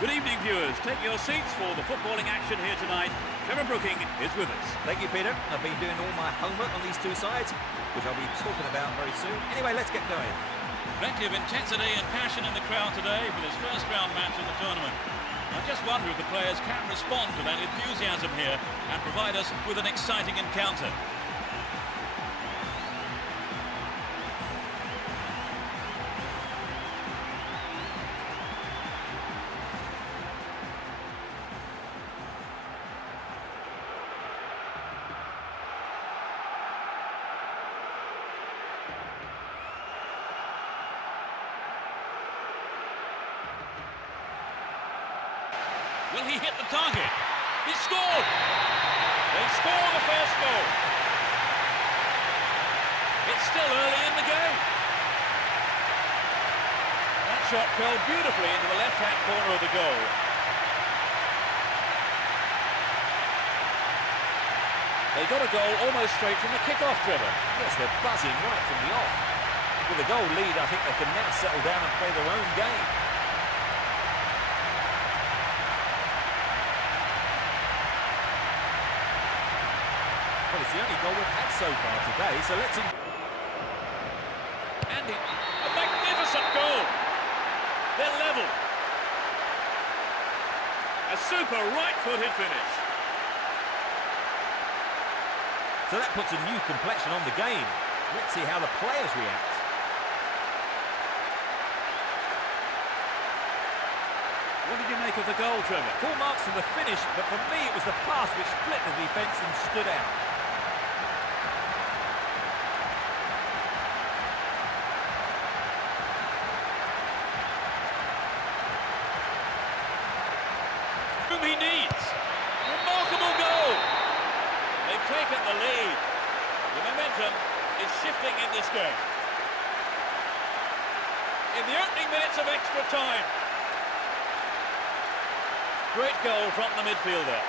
Good evening, viewers. Take your seats for the footballing action here tonight. Trevor Brooking is with us. Thank you, Peter. I've been doing all my homework on these two sides, which I'll be talking about very soon. Anyway, let's get going. Plenty of intensity and passion in the crowd today for this first round match of the tournament. I just wonder if the players can respond to that enthusiasm here and provide us with an exciting encounter. Will he hit the target? He scored! They score the first goal. It's still early in the game. That shot curled beautifully into the left-hand corner of the goal. They got a goal almost straight from the kick-off, Trevor. Yes, they're buzzing right from the off. With the goal lead, I think they can now settle down and play their own game. Well, it's the only goal we've had so far today, so let's... And a magnificent goal! They're level. A super right-footed finish. So that puts a new complexion on the game. Let's see how the players react. What did you make of the goal, Trevor? Full marks for the finish, but for me it was the pass which split the defence and stood out. Whom he needs. Remarkable goal. They've taken the lead. The momentum is shifting in this game. In the opening minutes of extra time. Great goal from the midfielder.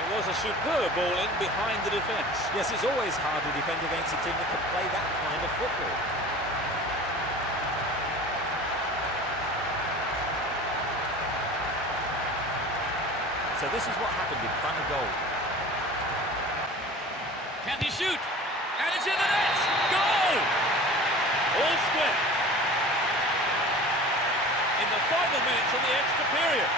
It was a superb ball in behind the defence. Yes, it's always hard to defend against a team that can play that kind of football. So this is what happened in front of goal. Can he shoot? And it's in the net! Goal! All square. In the final minutes of the extra period.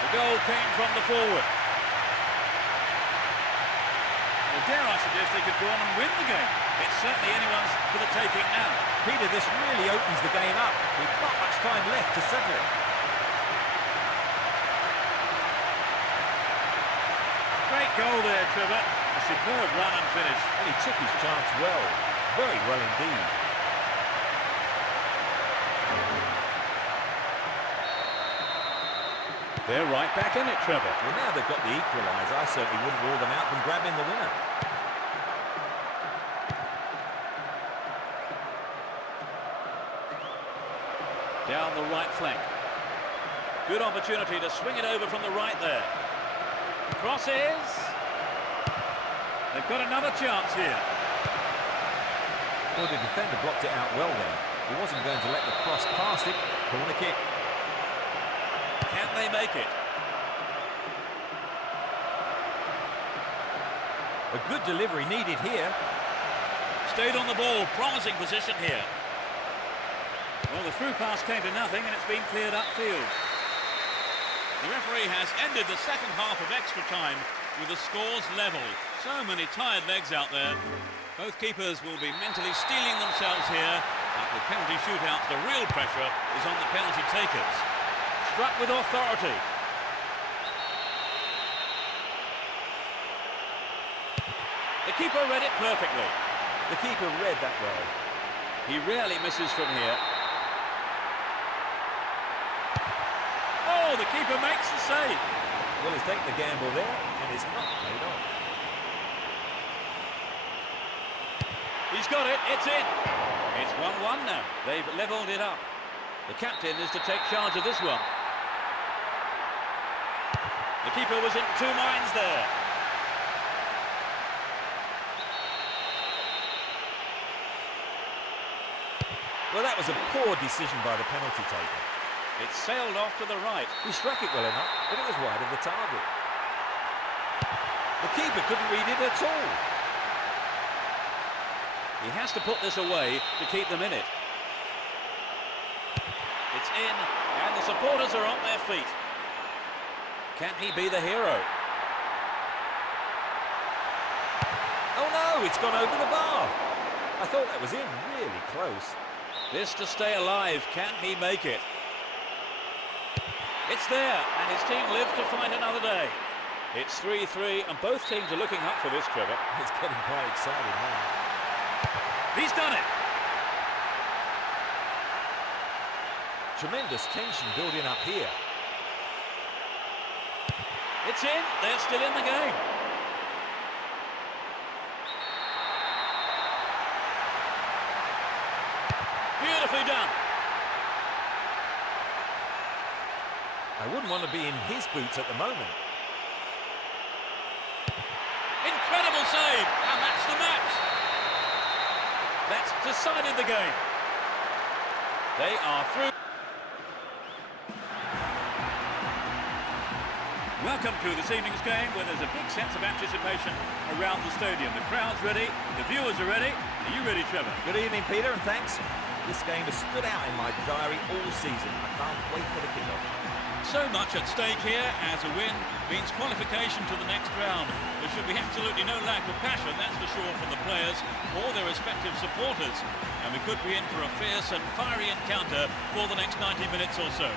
The goal came from the forward. Well, dare I suggest they could go on and win the game. It's certainly anyone's for the taking now. Peter, this really opens the game up. With not much time left to settle it. Great goal there, Trevor. A superb run and finish. And he took his chance well. Very well indeed. They're right back in it, Trevor. Well, now they've got the equaliser, I certainly wouldn't rule them out from grabbing the winner. Down the right flank. Good opportunity to swing it over from the right there. Crosses. They've got another chance here. Well, the defender blocked it out well there. He wasn't going to let the cross past it. Corner kick. Can they make it? A good delivery needed here. Stayed on the ball, promising position here. Well, the through pass came to nothing and it's been cleared upfield. The referee has ended the second half of extra time with the scores level. So many tired legs out there. Both keepers will be mentally steeling themselves here. But with penalty shootouts, the real pressure is on the penalty takers. Struck with authority. The keeper read it perfectly. The keeper read that well. He rarely misses from here. Oh, the keeper makes the save. Well, he's taken the gamble there, and it's not paid off. He's got it, it's in. It's 1-1 now. They've levelled it up. The captain is to take charge of this one. The keeper was in two minds there. Well, that was a poor decision by the penalty taker. It sailed off to the right. He struck it well enough, but it was wide of the target. The keeper couldn't read it at all. He has to put this away to keep them in it. It's in, and the supporters are on their feet. Can he be the hero? Oh no, it's gone over the bar. I thought that was in, really close. This to stay alive, can he make it? It's there, and his team lives to fight another day. It's 3-3, and both teams are looking up for this, Trevor. It's getting quite exciting now. He's done it! Tremendous tension building up here. It's in, they're still in the game. Beautifully done. I wouldn't want to be in his boots at the moment. Incredible save, and that's the match. That's decided the game. They are through. Welcome to this evening's game, where there's a big sense of anticipation around the stadium. The crowd's ready, the viewers are ready. Are you ready, Trevor? Good evening, Peter, and thanks. This game has stood out in my diary all season. I can't wait for the kickoff. So much at stake here, as a win means qualification to the next round. There should be absolutely no lack of passion, that's for sure, from the players or their respective supporters. And we could be in for a fierce and fiery encounter for the next 90 minutes or so.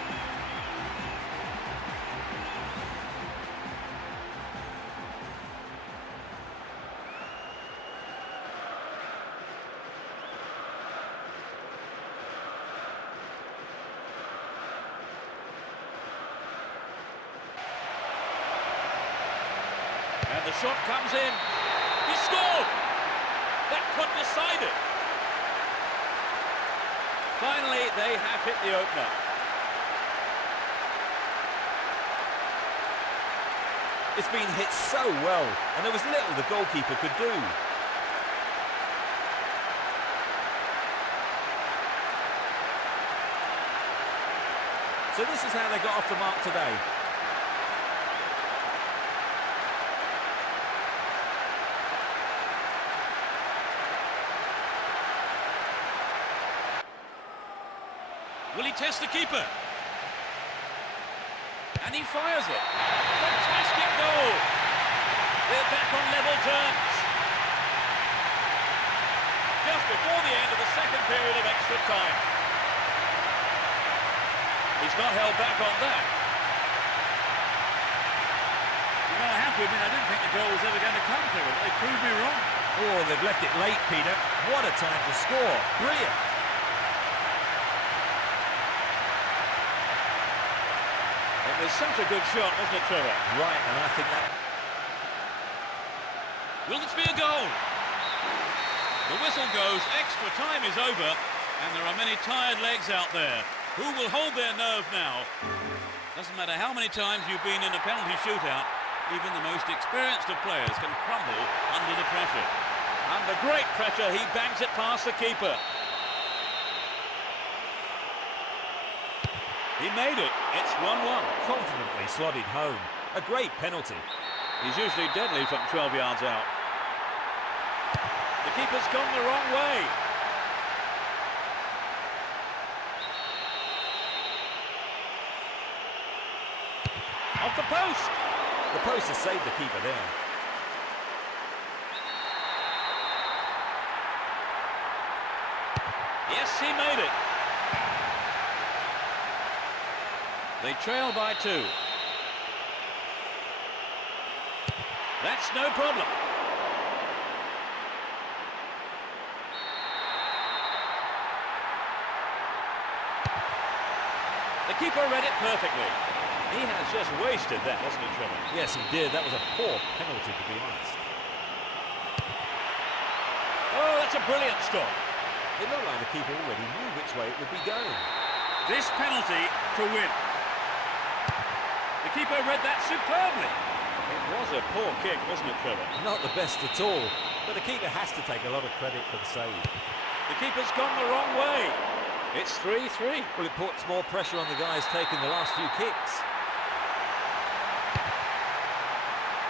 And the shot comes in. He scored! That could decide it. Finally, they have hit the opener. It's been hit so well, and there was little the goalkeeper could do. So this is how they got off the mark today. Will he test the keeper? And he fires it. Fantastic goal. They're back on level terms. Just before the end of the second period of extra time. He's not held back on that. You know, I have to admit, I didn't think the goal was ever going to come to it. They proved me wrong. Oh, they've left it late, Peter. What a time to score. Brilliant. It was such a good shot, wasn't it, Trevor? Right, and I think that... Will this be a goal? The whistle goes, extra time is over, and there are many tired legs out there. Who will hold their nerve now? Doesn't matter how many times you've been in a penalty shootout, even the most experienced of players can crumble under the pressure. Under great pressure, he bangs it past the keeper. He made it. It's 1-1. Confidently slotted home. A great penalty. He's usually deadly from 12 yards out. The keeper's gone the wrong way. Off the post. The post has saved the keeper there. Yes, he made it. They trail by 2. That's no problem. The keeper read it perfectly. He has just wasted that, hasn't he, Trevor? Yes, he did. That was a poor penalty, to be honest. Oh, that's a brilliant stop. It looked like the keeper already knew which way it would be going. This penalty to win. The keeper read that superbly. It was a poor kick, wasn't it, Trevor? Not the best at all, but the keeper has to take a lot of credit for the save. The keeper's gone the wrong way. It's 3-3. Well, it puts more pressure on the guys taking the last few kicks.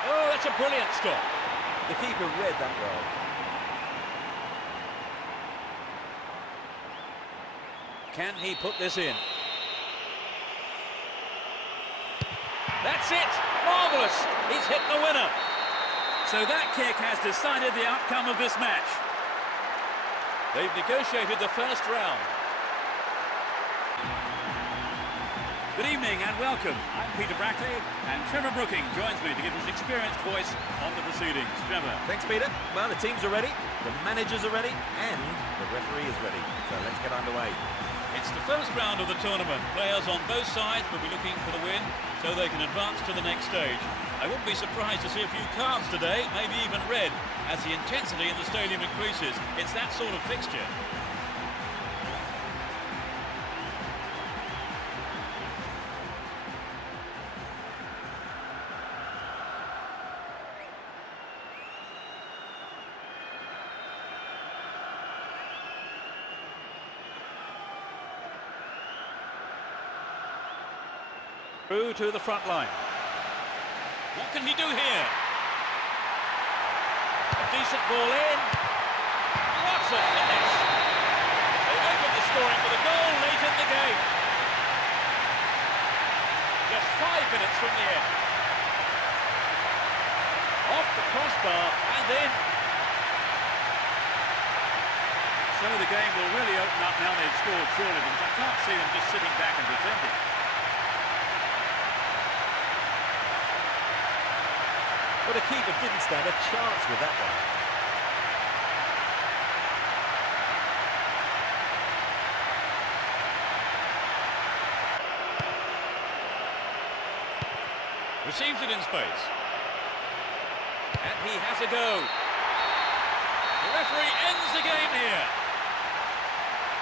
Oh, that's a brilliant stop. The keeper read that well. Can he put this in? That's it! Marvellous! He's hit the winner. So that kick has decided the outcome of this match. They've negotiated the first round. Good evening and welcome. I'm Peter Brackley, and Trevor Brooking joins me to give his experienced voice on the proceedings. Trevor. Thanks, Peter. Well, the teams are ready, the managers are ready, and the referee is ready. So let's get underway. It's the first round of the tournament. Players on both sides will be looking for the win so they can advance to the next stage. I wouldn't be surprised to see a few cards today, maybe even red, as the intensity in the stadium increases. It's that sort of fixture. Through to the front line. What can he do here? A decent ball in. What a finish! They opened the scoring with a goal late in the game. Just 5 minutes from the end. Off the crossbar and in. So the game will really open up now they've scored, surely, because I can't see them just sitting back and defending. But the keeper didn't stand a chance with that one. Receives it in space. And he has a go. The referee ends the game here.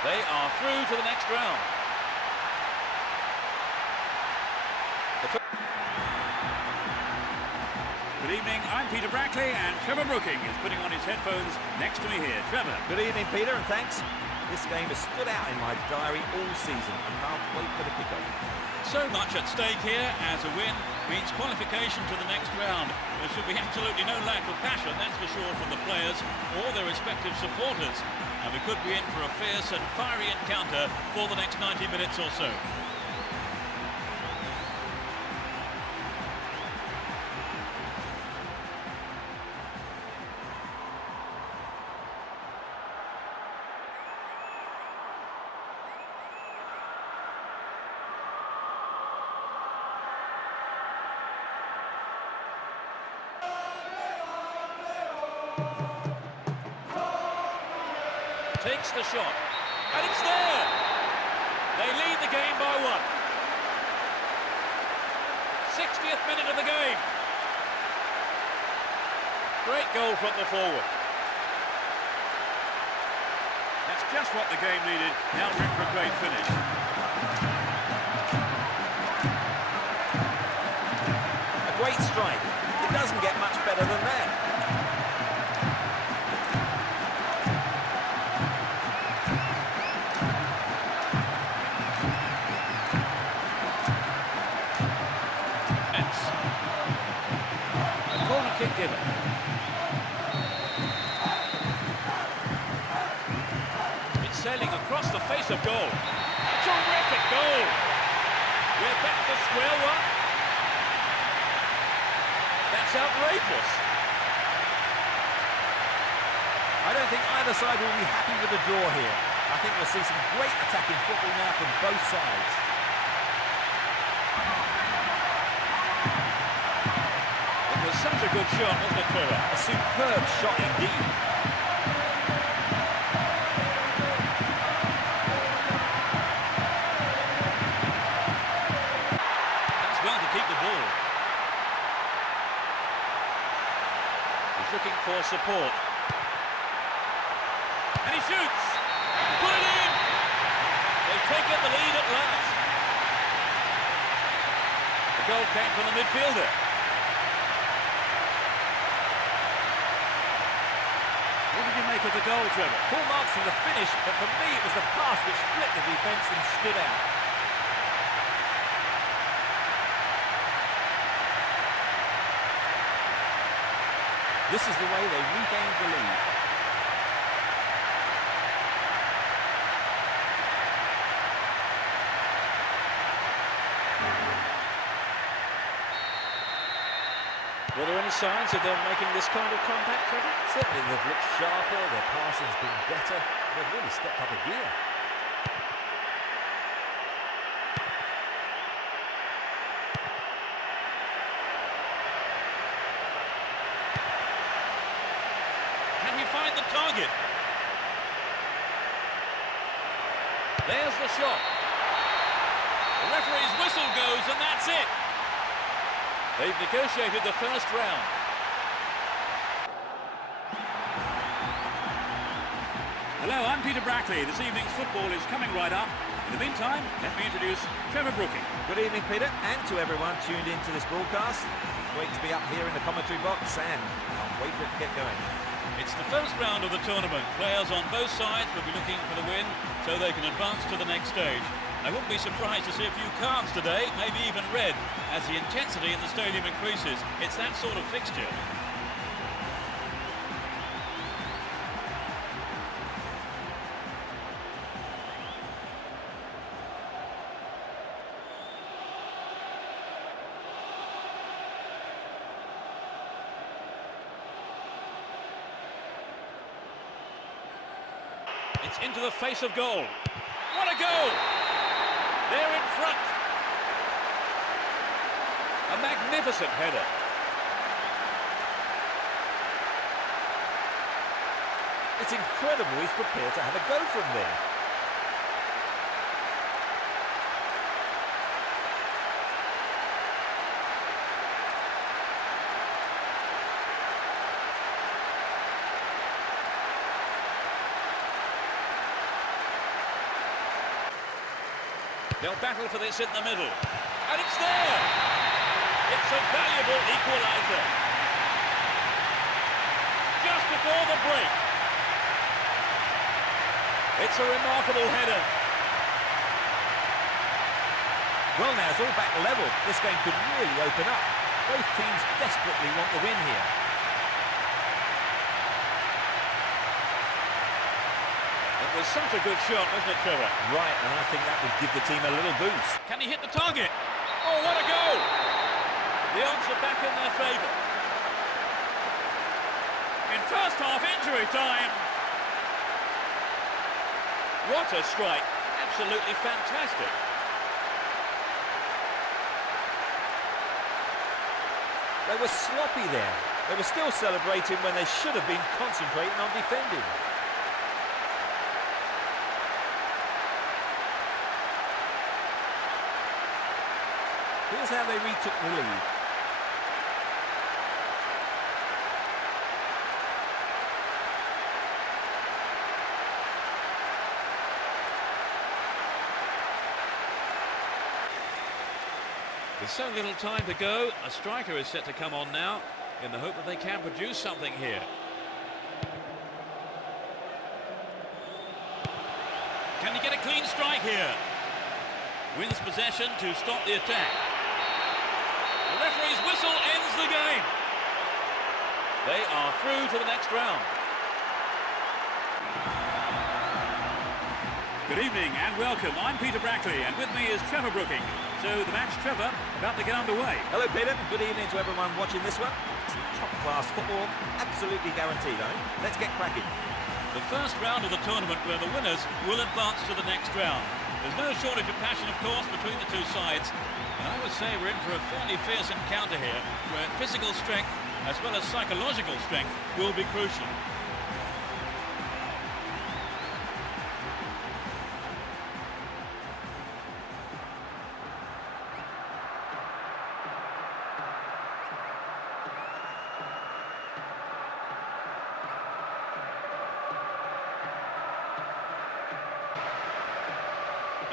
They are through to the next round. Good evening, I'm Peter Brackley, and Trevor Brooking is putting on his headphones next to me here. Trevor. Good evening, Peter, and thanks. This game has stood out in my diary all season. I can't wait for the kickoff. So much at stake here, as a win means qualification to the next round. There should be absolutely no lack of passion, that's for sure, from the players or their respective supporters. And we could be in for a fierce and fiery encounter for the next 90 minutes or so. Takes the shot, and it's there! They lead the game by 1. 60th minute of the game. Great goal from the forward. That's just what the game needed. Now we're in for a great finish. A great strike. It doesn't get much better than that. Given. It's sailing across the face of goal. A terrific goal. We're back to square one. That's outrageous. I don't think either side will be happy with the draw here. I think we'll see some great attacking football now from both sides. Such a good shot, wasn't it, Trevor? A superb shot indeed. That's well to keep the ball. He's looking for support. And he shoots! Put it in! They've taken the lead at last. The goal came from the midfielder. What did you make make of the goal, Trevor? Full marks from the finish, but for me it was the pass which split the defence and stood out. This is the way they regained the lead. Were there any signs of them making this kind of comeback, Trevor? Certainly they've looked sharper, their passing's been better. They've really stepped up a gear. Can he find the target? There's the shot. The referee's whistle goes, and that's it. They've negotiated the first round. Hello, I'm Peter Brackley. This evening's football is coming right up. In the meantime, let me introduce Trevor Brooking. Good evening, Peter, and to everyone tuned into this broadcast. Great to be up here in the commentary box, and can't wait for it to get going. It's the first round of the tournament. Players on both sides will be looking for the win so they can advance to the next stage. I wouldn't be surprised to see a few cards today, maybe even red, as the intensity in the stadium increases. It's that sort of fixture. It's into the face of goal. What a goal! They're in front. A magnificent header. It's incredible he's prepared to have a go from there. They'll battle for this in the middle. And it's there! It's a valuable equaliser. Just before the break. It's a remarkable header. Well, now it's all back level. This game could really open up. Both teams desperately want the win here. It was such a good shot, wasn't it, Trevor? Right, and I think that would give the team a little boost. Can he hit the target? Oh, what a goal! The odds are back in their favour. In first half injury time. What a strike. Absolutely fantastic. They were sloppy there. They were still celebrating when they should have been concentrating on defending. Here's how they retook the lead. With so little time to go, a striker is set to come on now in the hope that they can produce something here. Can he get a clean strike here? Wins possession to stop the attack. The referee's whistle ends the game. They are through to the next round. Good evening and welcome. I'm Peter Brackley and with me is Trevor Brooking. So the match, Trevor, about to get underway. Hello, Peter. Good evening to everyone watching this one. It's top-class football, absolutely guaranteed, I think. Let's get cracking. The first round of the tournament where the winners will advance to the next round. There's no shortage of passion, of course, between the two sides. And I would say we're in for a fairly fierce encounter here, where physical strength, as well as psychological strength, will be crucial.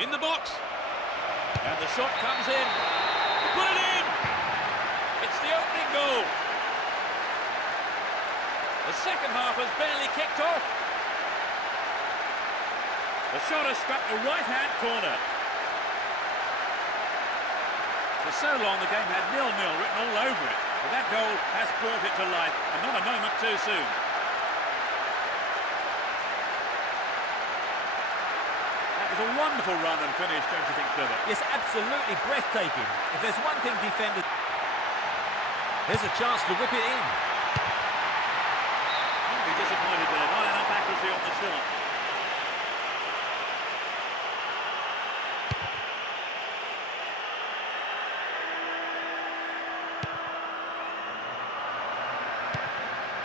In the box. And the shot comes in. Put it in! It's the opening goal. The second half has barely kicked off. The shot has struck the right-hand corner. For so long, the game had 0-0 written all over it, but that goal has brought it to life, and not a moment too soon. That was a wonderful run and finish, don't you think, Trevor? Yes, absolutely breathtaking. If there's one thing defenders... There's a chance to whip it in. I'll be disappointed there, not enough accuracy on the shot.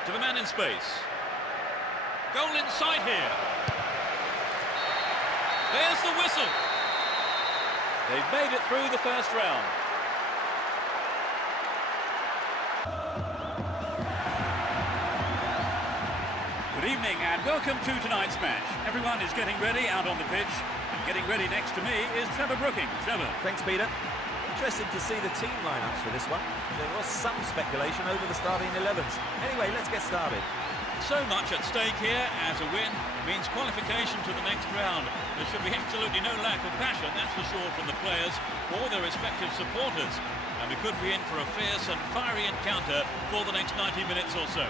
To the man in space. Goal inside here. There's the whistle. They've made it through the first round. Good evening and welcome to tonight's match. Everyone is getting ready out on the pitch, and getting ready next to me is Trevor Brooking. Trevor. Thanks, Peter. Interested to see the team lineups for this one. There was some speculation over the starting 11s. Anyway, let's get started. So much at stake here, as a win means qualification to the next round. There should be absolutely no lack of passion, that's for sure, from the players or their respective supporters. And we could be in for a fierce and fiery encounter for the next 90 minutes or so.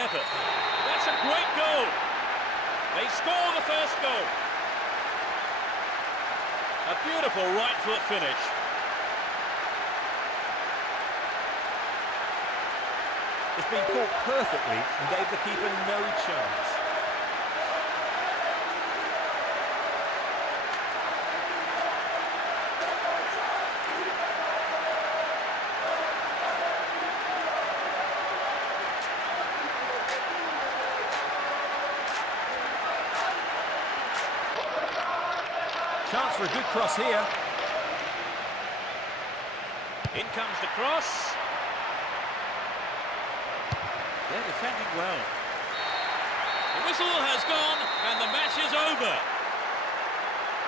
Effort. That's a great goal. They score the first goal. A beautiful right foot finish. It's been caught perfectly and gave the keeper no chance. Chance for a good cross here. In comes the cross. They're defending well. The whistle has gone and the match is over.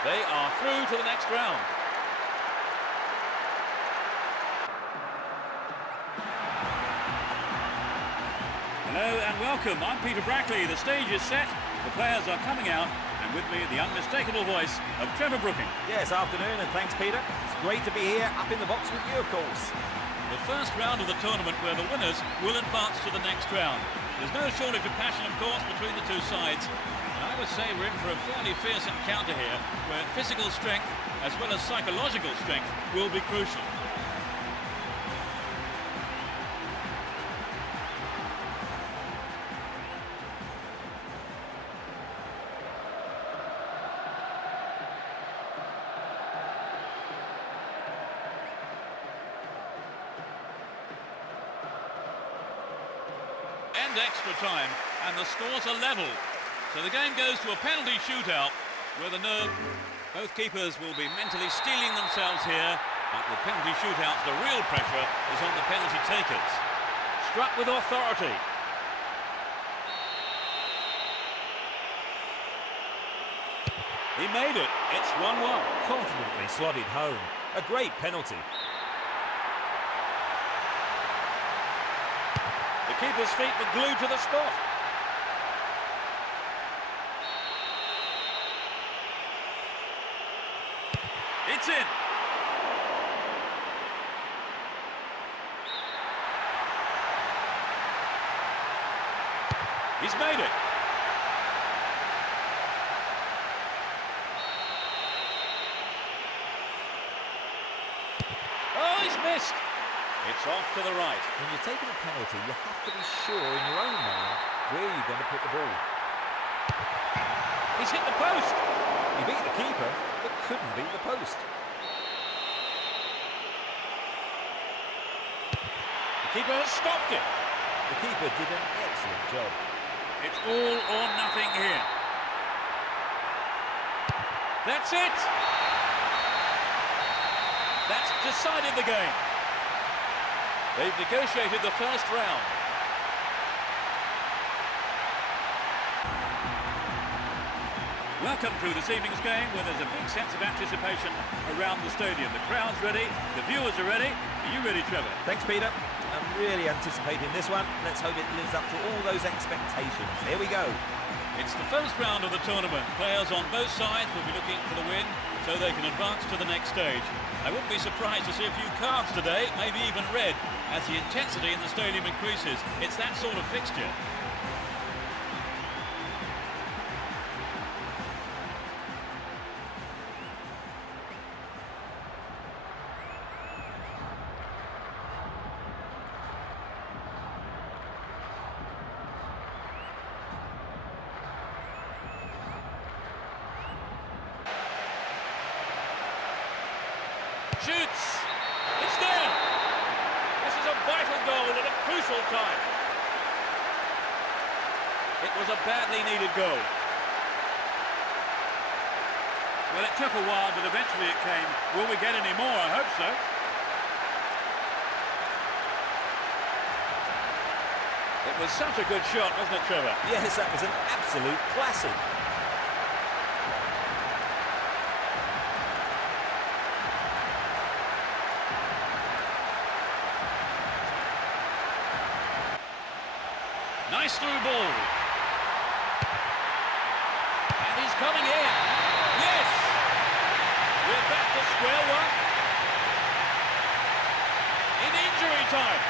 They are through to the next round. Hello and welcome. I'm Peter Brackley. The stage is set. The players are coming out. And with me, the unmistakable voice of Trevor Brooking. Yes, afternoon, and thanks, Peter. It's great to be here, up in the box with you, of course. The first round of the tournament where the winners will advance to the next round. There's no shortage of passion, of course, between the two sides. And I would say we're in for a fairly fierce encounter here, where physical strength, as well as psychological strength, will be crucial. Extra time, and the scores are level. So the game goes to a penalty shootout where both keepers will be mentally steeling themselves here, but the penalty shootouts, the real pressure is on the penalty takers. Struck with authority. He made it. It's 1-1. Confidently slotted home. A great penalty. The keeper's feet were glued to the spot. It's in. He's made it. Oh, he's missed. It's off to the right. When you're taking a penalty, you have to be sure in your own mind where you're going to put the ball. He's hit the post. He beat the keeper, but couldn't beat the post. The keeper has stopped it. The keeper did an excellent job. It's all or nothing here. That's it. That's decided the game. They've negotiated the first round. Welcome through this evening's game, where there's a big sense of anticipation around the stadium. The crowd's ready, the viewers are ready. Are you ready, Trevor? Thanks, Peter. I'm really anticipating this one. Let's hope it lives up to all those expectations. Here we go. It's the first round of the tournament. Players on both sides will be looking for the win so they can advance to the next stage. I wouldn't be surprised to see a few cards today, maybe even red, as the intensity in the stadium increases. It's that sort of fixture. Shoots! It's there! This is a vital goal at a crucial time. It was a badly needed goal. Well, it took a while, but eventually it came. Will we get any more? I hope so. It was such a good shot, wasn't it, Trevor? Yes, that was an absolute classic. Nice through ball. And he's coming in. Yes! We're back to square one. In injury time.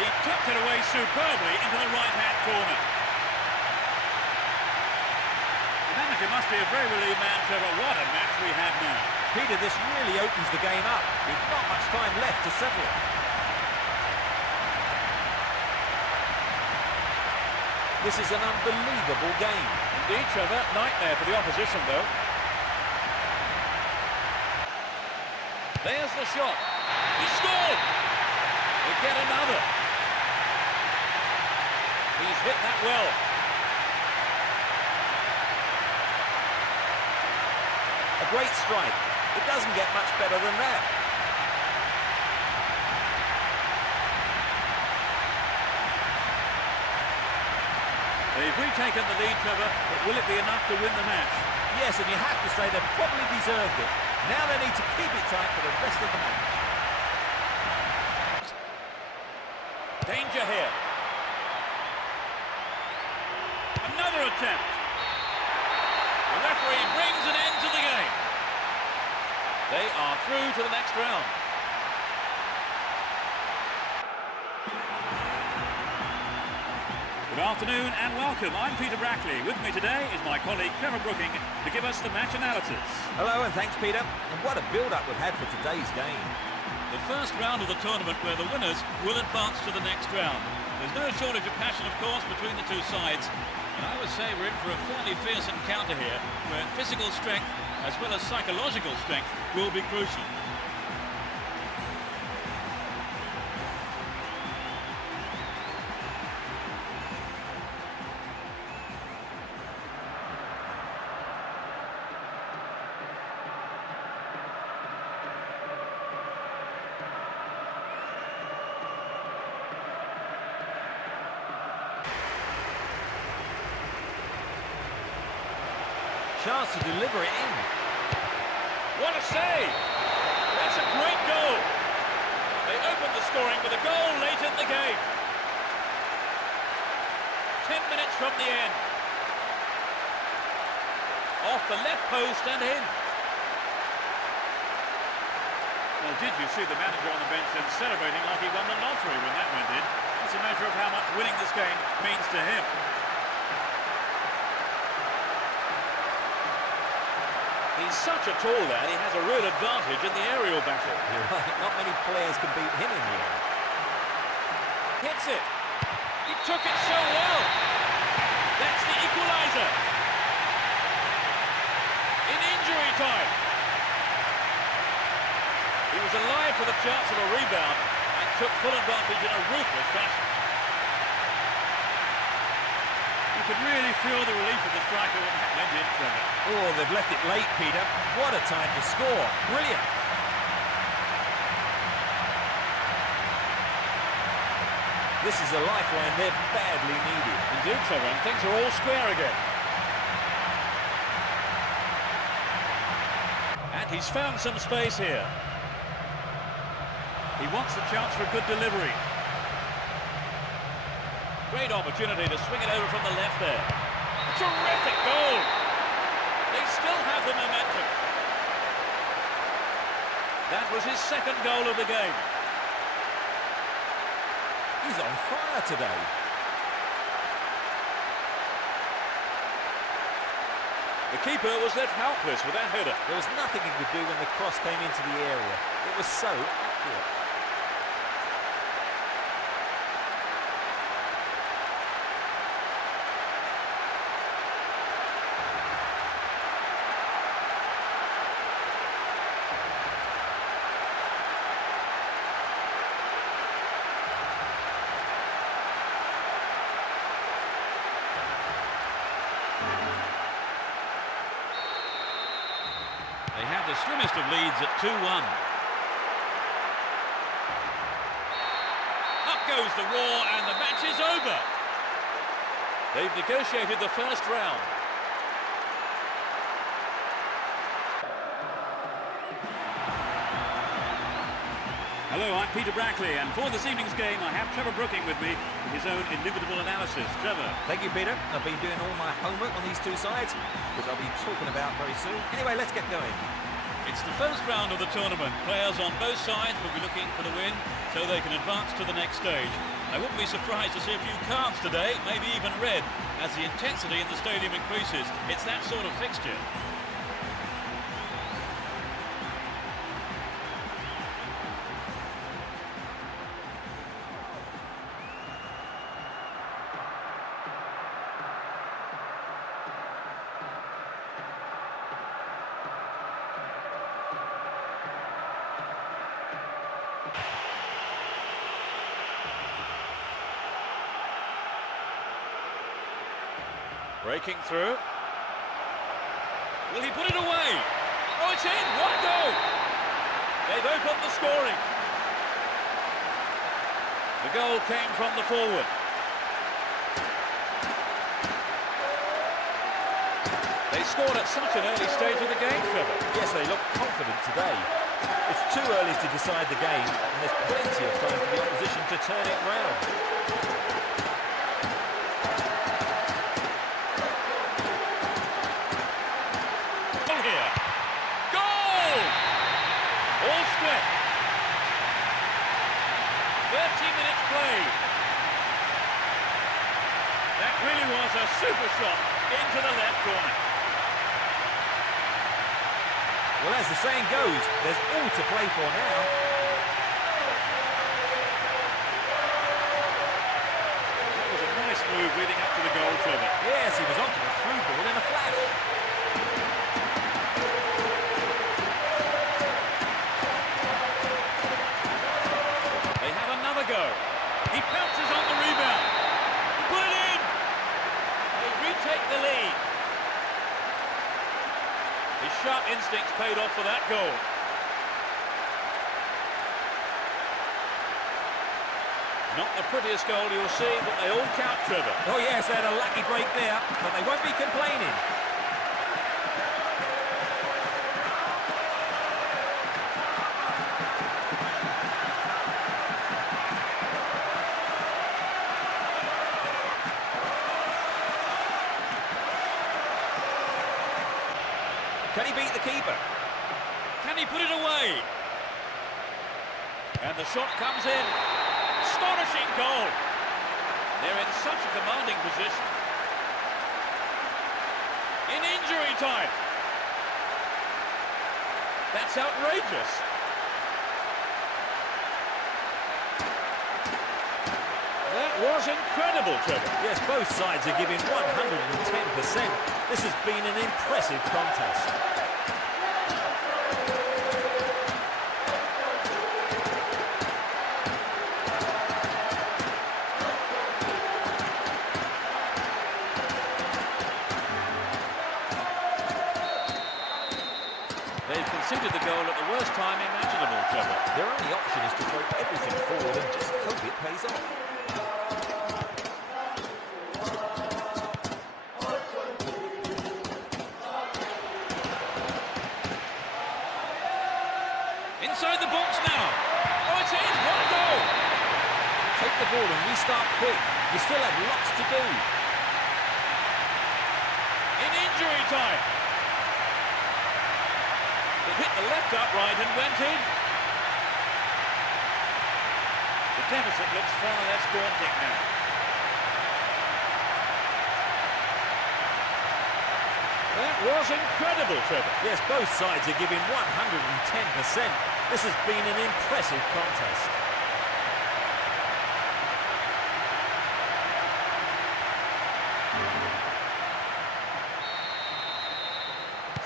He tucked it away superbly into the right-hand corner. The manager must be a very relieved man, Trevor. What a match we have now. Peter, this really opens the game up. With not much time left to settle it. This is an unbelievable game. Indeed, Trevor. Nightmare for the opposition, though. There's the shot. He scored! We get another. He's hit that well. A great strike. It doesn't get much better than that. They've retaken the lead, Trevor, but will it be enough to win the match? Yes, and you have to say they probably deserved it. Now they need to keep it tight for the rest of the match. Danger here. Another attempt. The referee brings an end to the game. They are through to the next round. Good afternoon and welcome. I'm Peter Brackley. With me today is my colleague Trevor Brooking to give us the match analysis. Hello and thanks, Peter. And what a build-up we've had for today's game. The first round of the tournament where the winners will advance to the next round. There's no shortage of passion, of course, between the two sides. And I would say we're in for a fairly fierce encounter here, where physical strength as well as psychological strength will be crucial. Chance to deliver it in. What a save! That's a great goal. They opened the scoring with a goal late in the game. 10 minutes from the end. Off the left post and in. Well, did you see the manager on the bench then celebrating like he won the lottery when that went in? It's a measure of how much winning this game means to him. He's such a tall lad, he has a real advantage in the aerial battle. You're right, not many players can beat him in the air. Hits it. He took it so well. That's the equaliser. In injury time. He was alive for the chance of a rebound and took full advantage in a ruthless fashion. You could really feel the relief of the striker when that went in, Trevor. Oh, they've left it late, Peter. What a time to score. Brilliant. This is a lifeline they're badly needed. Indeed, Trevor, and things are all square again. And he's found some space here. He wants the chance for a good delivery. Great opportunity to swing it over from the left there. A terrific goal! They still have the momentum. That was his second goal of the game. He's on fire today. The keeper was left helpless with that header. There was nothing he could do when the cross came into the area. It was so accurate. They have the slimmest of leads at 2-1. Up goes the roar and the match is over. They've negotiated the first round. Hello, I'm Peter Brackley, and for this evening's game I have Trevor Brooking with me with his own inimitable analysis. Trevor. Thank you, Peter. I've been doing all my homework on these two sides, which I'll be talking about very soon. Anyway, let's get going. It's the first round of the tournament. Players on both sides will be looking for the win so they can advance to the next stage. I wouldn't be surprised to see a few cards today, maybe even red, as the intensity in the stadium increases. It's that sort of fixture. Breaking through. Will he put it away? Oh, it's in! What a goal! They've opened the scoring. The goal came from the forward. They scored at such an early stage of the game, Trevor. Yes, they look confident today. It's too early to decide the game, and there's plenty of time for the opposition to turn it round. That really was a super shot into the left corner. Well, as the saying goes, there's all to play for now. That was a nice move leading up to the goal, Trevor. Yes, he was onto the through ball in a flash. They have another go. He pounces on the rebound. Put it in! They retake the lead. His sharp instincts paid off for that goal. Not the prettiest goal you'll see, but they all count, Trevor. Oh yes, they had a lucky break there, but they won't be complaining. Can he beat the keeper? Can he put it away? And the shot comes in. Astonishing goal. They're in such a commanding position. In injury time. That's outrageous. That was incredible, Trevor. Yes, both sides are giving 110%. This has been an impressive contest. They've conceded the goal at the worst time imaginable, Trevor. Their only option is to throw everything forward and just hope it pays off. the ball and restart quick. You still have lots to do. In injury time. It hit the left upright and went in. The deficit looks far less daunting now. That was incredible, Trevor. Yes, both sides are giving 110%. This has been an impressive contest.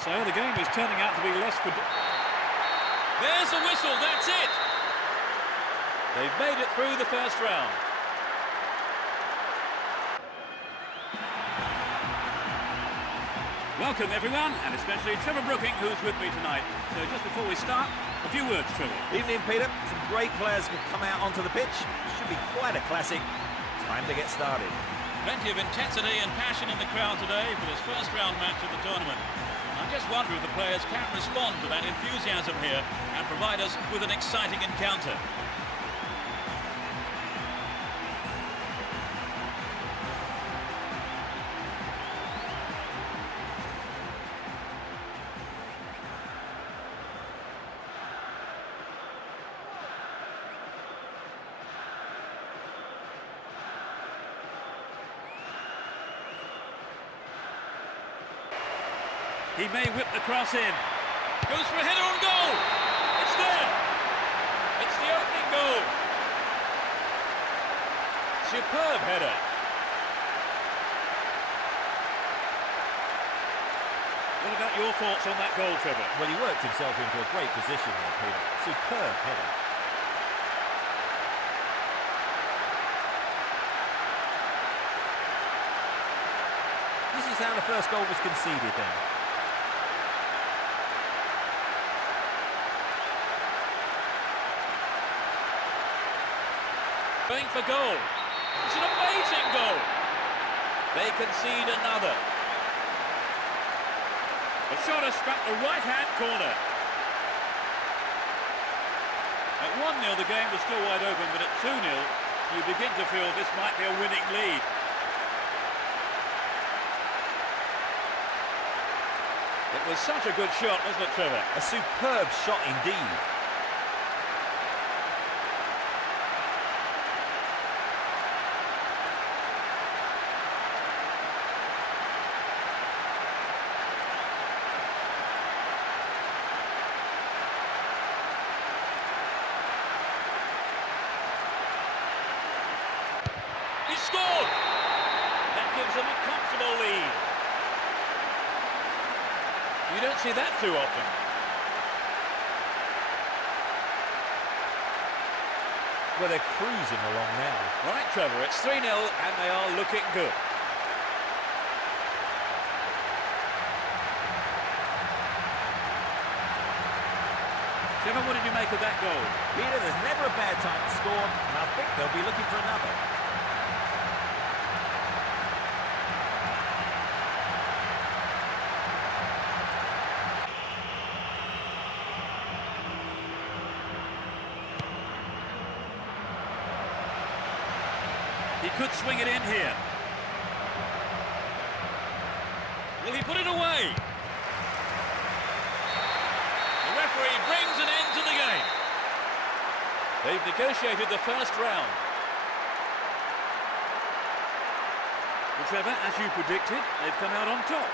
So the game is turning out to be less predictable. There's the whistle, that's it! They've made it through the first round. Welcome everyone, and especially Trevor Brooking, who's with me tonight. So just before we start, a few words, Trevor. Evening, Peter. Some great players have come out onto the pitch. Should be quite a classic. Time to get started. Plenty of intensity and passion in the crowd today for this first round match of the tournament. I just wonder if the players can respond to that enthusiasm here and provide us with an exciting encounter. He may whip the cross in. Goes for a header on goal. It's there. It's the opening goal. Superb header. What about your thoughts on that goal, Trevor? Well, he worked himself into a great position there, Peter. Superb header. This is how the first goal was conceded then. Going for goal. It's an amazing goal. They concede another. The shot has struck the right-hand corner. At 1-0 the game was still wide open, but at 2-0 you begin to feel this might be a winning lead. It was such a good shot, wasn't it, Trevor? A superb shot indeed. He scored! That gives them a comfortable lead. You don't see that too often. Well, they're cruising along now. Right, Trevor, it's 3-0 and they are looking good. Trevor, what did you make of that goal? Peter, there's never a bad time to score, and I think they'll be looking for another. He could swing it in here. Will he put it away? The referee brings an end to the game. They've negotiated the first round. Well, Trevor, as you predicted, they've come out on top.